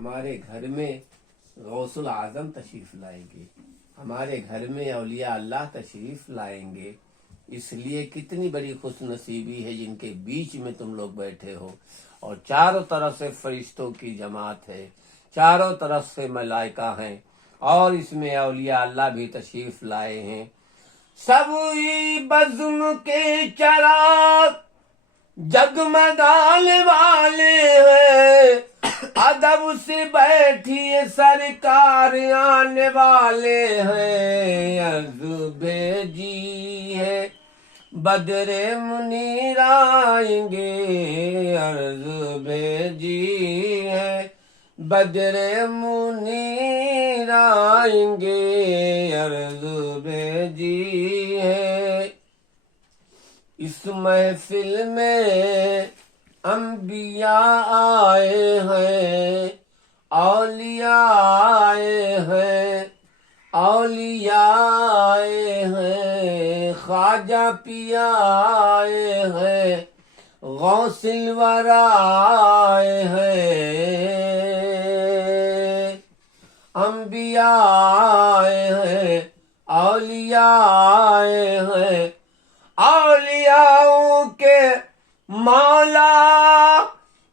ہمارے گھر میں غوث العظم تشریف لائیں گے، ہمارے گھر میں اولیاء اللہ تشریف لائیں گے، اس لیے کتنی بڑی خوش نصیبی ہے جن کے بیچ میں تم لوگ بیٹھے ہو، اور چاروں طرف سے فرشتوں کی جماعت ہے، چاروں طرف سے ملائکہ ہیں، اور اس میں اولیاء اللہ بھی تشریف لائے ہیں۔ سبھی بزم کے چراغ جگمگانے والے ہیں، ادب سے بیٹھیے سرکار آنے والے ہیں، عرض بھیجی ہے بدر منیر آئیں گے، عرض بھیجی ہے بدر منیر آئیں گے، عرض بھیجی ہے۔ اس محفل میں انبیاء آئے ہیں، اولیاء آئے ہیں، اولیاء آئے ہیں، خواجہ پیا آئے ہیں، غوث الورا آئے ہیں، انبیاء آئے ہیں، اولیاء آئے ہیں، اولیاءوں کے مولا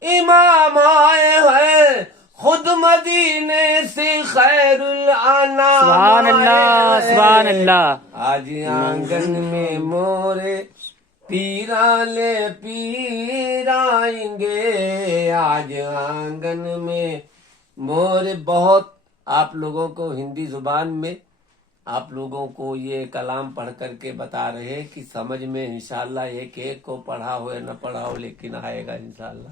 امام آئے ہیں، خود مدینے سے خیر الانام سبحان اللہ سبحان اللہ۔ آج آنگن میں مورے پیرانے پیر آئیں گے، آج آنگن میں مورے۔ بہت آپ لوگوں کو ہندی زبان میں آپ لوگوں کو یہ کلام پڑھ کر کے بتا رہے کہ سمجھ میں انشاءاللہ ایک ایک کو پڑھا ہو یا نہ پڑھا ہو لیکن آئے گا انشاءاللہ،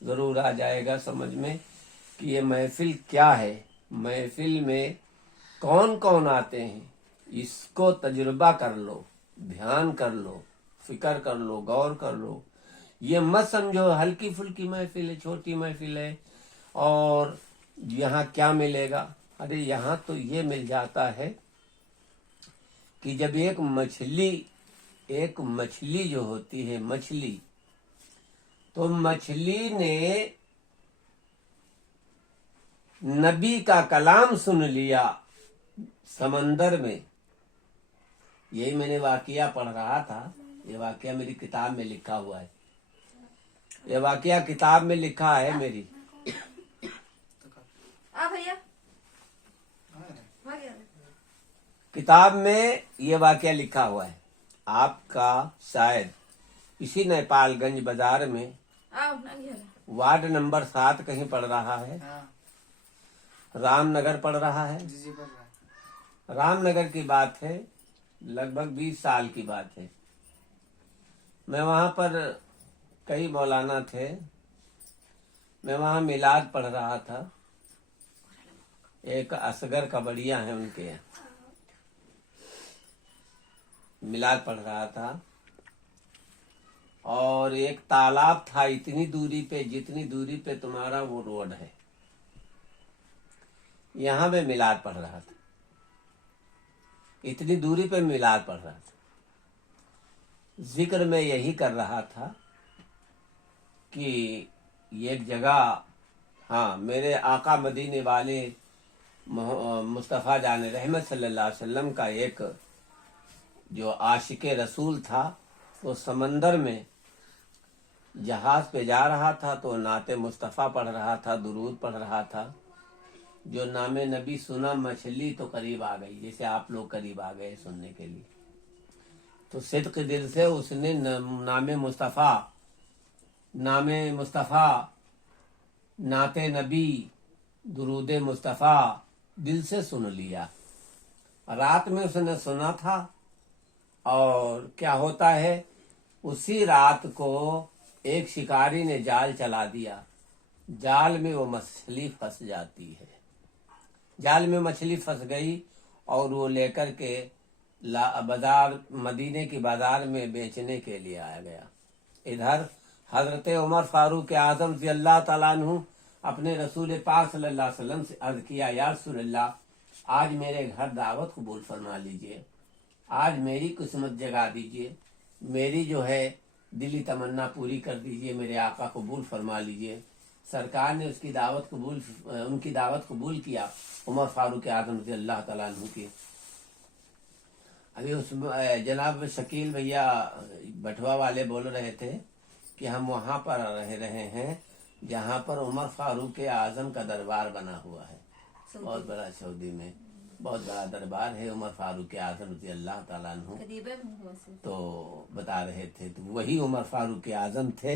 ضرور آ جائے گا سمجھ میں کہ یہ محفل کیا ہے، محفل میں کون کون آتے ہیں، اس کو تجربہ کر لو، دھیان کر لو، فکر کر لو، غور کر لو۔ یہ مت سمجھو ہلکی پھلکی محفل ہے، چھوٹی محفل ہے اور یہاں کیا ملے گا۔ ارے یہاں تو یہ مل جاتا ہے کہ جب ایک مچھلی جو ہوتی ہے، مچھلی تو مچھلی نے نبی کا کلام سن لیا سمندر میں۔ یہی میں نے واقعہ پڑھ رہا تھا، یہ واقعہ میری کتاب میں لکھا ہوا ہے، یہ واقعہ کتاب میں لکھا ہے میری۔ کتاب میں یہ واقعہ لکھا ہوا ہے، آپ کا شاید اسی نیپال گنج بازار میں وارڈ نمبر 7 کہیں پڑ رہا ہے، رام نگر پڑ رہا ہے، رام نگر کی بات ہے، لگ بھگ 20 سال کی بات ہے۔ میں وہاں پر کئی مولانا تھے، میں وہاں میلاد پڑھ رہا تھا، ایک اصغر کبڑیا ہیں ان کے میلاد پڑھ رہا تھا، اور ایک تالاب تھا اتنی دوری پہ جتنی دوری پہ تمہارا وہ روڈ ہے، یہاں میں میلاد پڑھ رہا تھا، اتنی دوری پہ میلاد پڑھ رہا تھا۔ ذکر میں یہی کر رہا تھا کہ ایک جگہ، ہاں، میرے آقا مدینے والے مصطفیٰ جان رحمت صلی اللہ علیہ وسلم کا ایک جو عاشق رسول تھا، وہ سمندر میں جہاز پہ جا رہا تھا تو نعت مصطفیٰ پڑھ رہا تھا، درود پڑھ رہا تھا، جو نام نبی سنا مچھلی تو قریب آ گئی، جیسے آپ لوگ قریب آ گئے سننے کے لیے، تو صدق دل سے اس نے نام مصطفیٰ، نعت نبی، درود مصطفیٰ دل سے سن لیا۔ رات میں اس نے سنا تھا، اور کیا ہوتا ہے، اسی رات کو ایک شکاری نے جال چلا دیا، جال میں وہ مچھلی پھنس جاتی ہے، جال میں مچھلی پھنس گئی، اور وہ لے کر کے بازار، مدینے کی بازار میں بیچنے کے لیے آیا گیا۔ ادھر حضرت عمر فاروق اعظم رضی اللہ تعالیٰ عنہ اپنے رسول پاک صلی اللہ علیہ وسلم سے عرض کیا، یا رسول اللہ، آج میرے گھر دعوت قبول فرما لیجئے، آج میری قسمت جگا دیجئے، میری جو ہے دلی تمنا پوری کر دیجئے، میرے آقا قبول فرما لیجئے۔ سرکار نے ان کی دعوت قبول کیا عمر فاروق اعظم رضی اللہ تعالیٰ عنہ کی. ابھی اس جناب شکیل بھیا بٹوا والے بول رہے تھے کہ ہم وہاں پر رہ رہے ہیں جہاں پر عمر فاروق اعظم کا دربار بنا ہوا ہے. بہت بڑا سعودی میں بہت بڑا دربار ہے عمر فاروق اعظم رضی اللہ تعالیٰ عنہ. تو بتا رہے تھے تو وہی عمر فاروق اعظم تھے.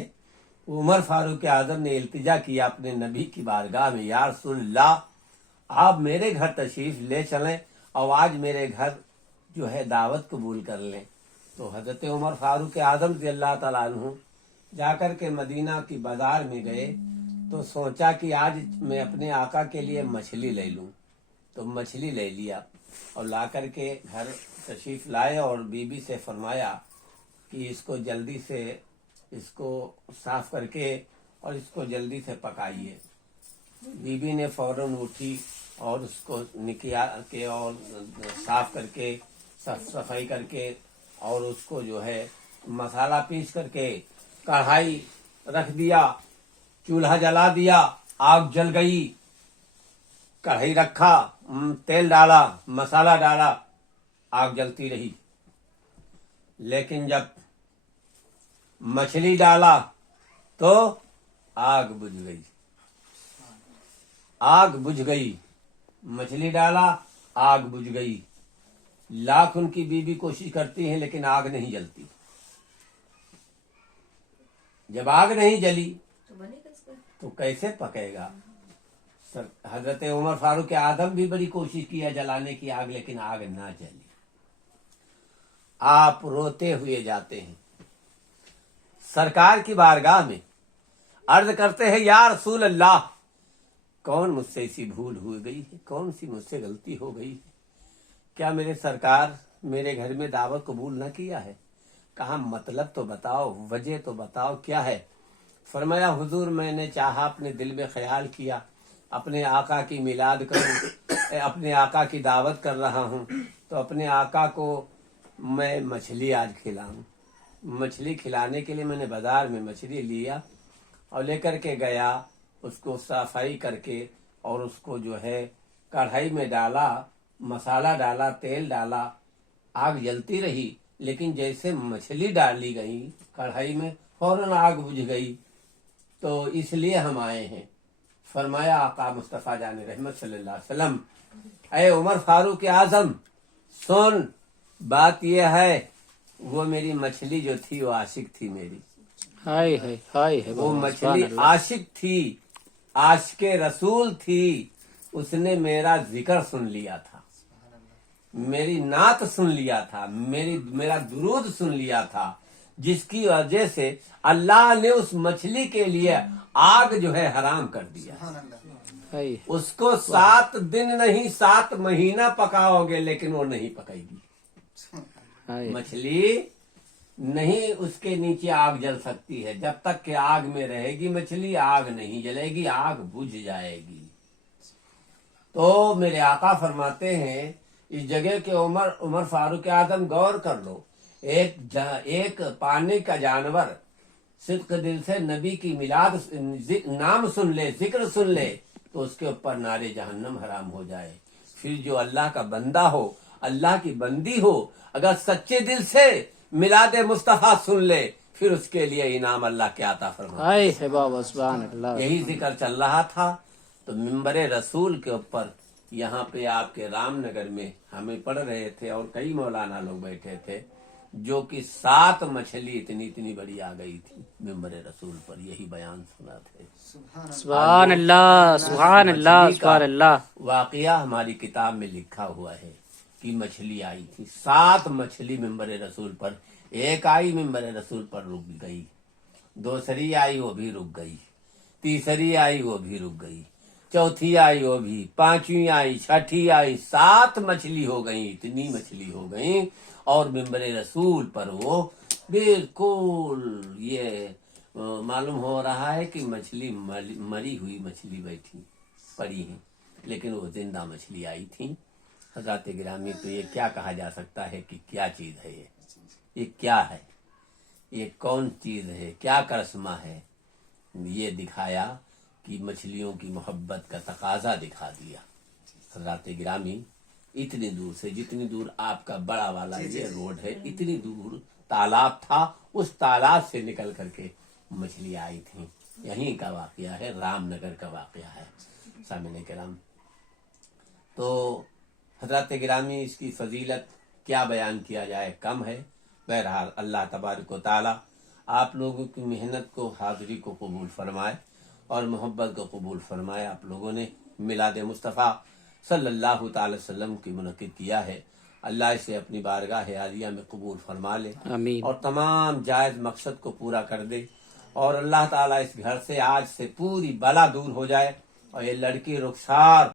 عمر فاروق اعظم نے التجا کیا اپنے نبی کی بارگاہ میں، یا رسول اللہ آپ میرے گھر تشریف لے چلیں اور آج میرے گھر جو ہے دعوت قبول کر لیں. تو حضرت عمر فاروق اعظم رضی اللہ تعالیٰ عنہ جا کر کے مدینہ کی بازار میں گئے تو سوچا کہ آج میں اپنے آقا کے لیے مچھلی لے لوں. تو مچھلی لے لیا اور لا کر کے گھر تشریف لائے اور بیوی سے فرمایا کہ اس کو جلدی سے اس کو صاف کر کے اور اس کو جلدی سے پکائیے. بیوی نے فوراً اٹھی اور اس کو نکال کے اور صاف کر کے صفائی کر کے اور اس کو جو ہے مسالہ پیس کر کے کڑھائی رکھ دیا، چولہا جلا دیا، آگ جل گئی، کڑھائی رکھا، تیل ڈالا، مسالہ ڈالا، آگ جلتی رہی. لیکن جب مچھلی ڈالا تو آگ بجھ گئی. آگ بجھ گئی. مچھلی ڈالا، آگ بجھ گئی. لاکھ ان کی بیوی کوشش کرتی ہیں لیکن آگ نہیں جلتی. جب آگ نہیں جلی تو کیسے پکے گا؟ حضرت عمر فاروق اعظم بھی بڑی کوشش کیا جلانے کی آگ لیکن آگ نہ جلی. آپ روتے ہوئے جاتے ہیں سرکار کی بارگاہ میں، عرض کرتے ہیں یا رسول اللہ کون مجھ سے ایسی بھول ہو گئی ہے، کون سی مجھ سے غلطی ہو گئی ہے، کیا میرے سرکار میرے گھر میں دعوت قبول نہ کیا ہے؟ کہا مطلب تو بتاؤ، وجہ تو بتاؤ کیا ہے؟ فرمایا حضور میں نے چاہا، اپنے دل میں خیال کیا اپنے آقا کی میلاد کروں، اپنے آقا کی دعوت کر رہا ہوں تو اپنے آقا کو میں مچھلی آج کھلاؤں. مچھلی کھلانے کے لیے میں نے بازار میں مچھلی لیا اور لے کر کے گیا، اس کو صفائی کر کے اور اس کو جو ہے کڑھائی میں ڈالا، مسالہ ڈالا، تیل ڈالا، آگ جلتی رہی لیکن جیسے مچھلی ڈالی گئی کڑھائی میں فوراً آگ بجھ گئی. تو اس لیے ہم آئے ہیں. فرمایا آقا مصطفیٰ جان رحمت صلی اللہ علیہ وسلم اے عمر فاروق اعظم سن، بات یہ ہے وہ میری مچھلی جو تھی وہ عاشق تھی میری. ہائے ہائے ہائے ہائے وہ بابا، مچھلی سبحان اللہ. عاشق تھی، عاشق رسول تھی. اس نے میرا ذکر سن لیا تھا، میری نعت سن لیا تھا، میرا درود سن لیا تھا، جس کی وجہ سے اللہ نے اس مچھلی کے لیے آگ جو ہے حرام کر دیا. ہائے اس کو 7 دن نہیں 7 مہینہ پکاؤ گے لیکن وہ نہیں پکے گی. ہائے. مچھلی نہیں اس کے نیچے آگ جل سکتی ہے، جب تک کہ آگ میں رہے گی مچھلی آگ نہیں جلے گی، آگ بجھ جائے گی. تو میرے آقا فرماتے ہیں اس جگہ کے عمر فاروق اعظم غور کر لو، ایک پانی کا جانور صدق دل سے نبی کی میلاد نام سن لے، ذکر سن لے تو اس کے اوپر نار جہنم حرام ہو جائے. پھر جو اللہ کا بندہ ہو، اللہ کی بندی ہو، اگر سچے دل سے میلاد مصطفیٰ سن لے پھر اس کے لیے انعام اللہ کیا عطا فرمائے. ہائے ہے بابا، سبحان اللہ. یہی ذکر چل رہا تھا تو منبر رسول کے اوپر یہاں پہ آپ کے رام نگر میں ہمیں پڑھ رہے تھے اور کئی مولانا لوگ بیٹھے تھے جو کہ 7 مچھلی اتنی بڑی آ گئی تھی منبر رسول پر. یہی بیان سنا تھے. سبحان اللہ، سبحان اللہ، سبحان اللہ. واقعہ ہماری کتاب میں لکھا ہوا ہے کہ مچھلی آئی تھی 7 مچھلی منبر رسول پر. ایک آئی منبر رسول پر رک گئی، دوسری آئی وہ بھی رک گئی، تیسری آئی وہ بھی رک گئی، چوتھی آئی وہ بھی، پانچویں آئی، چھٹی آئی، 7 مچھلی ہو گئی. اتنی مچھلی ہو گئی اور منبر رسول پر وہ بالکل یہ معلوم ہو رہا ہے کہ مچھلی مری ہوئی مچھلی بیٹھی پڑی ہیں لیکن وہ زندہ مچھلی آئی تھی. حضرات گرامی تو یہ کیا کہا جا سکتا ہے کہ کیا چیز ہے یہ کیا ہے، یہ کون چیز ہے، کیا کرشمہ ہے. یہ دکھایا کی مچھلیوں کی محبت کا تقاضا دکھا دیا۔ حضرات گرامی، اتنی دور سے، جتنی دور آپ کا بڑا والا یہ روڈ ہے، اتنی دور تالاب تھا، اس تالاب سے نکل کر کے مچھلی آئی تھیں۔ یہیں کا واقعہ ہے، رام نگر کا واقعہ ہے سامعین کرام۔ تو حضرات گرامی، اس کی فضیلت کیا بیان کیا جائے، کم ہے۔ بہرحال اللہ تبارک و تعالی آپ لوگوں کی محنت کو، حاضری کو قبول فرمائے اور محبت کو قبول فرمائے۔ آپ لوگوں نے میلاد مصطفیٰ صلی اللہ تعالی وسلم کی منعقد کیا ہے، اللہ اسے اپنی بارگاہ عالیہ میں قبول فرما لے آمین۔ اور تمام جائز مقصد کو پورا کر دے، اور اللہ تعالیٰ اس گھر سے آج سے پوری بلا دور ہو جائے اور یہ لڑکی رخسار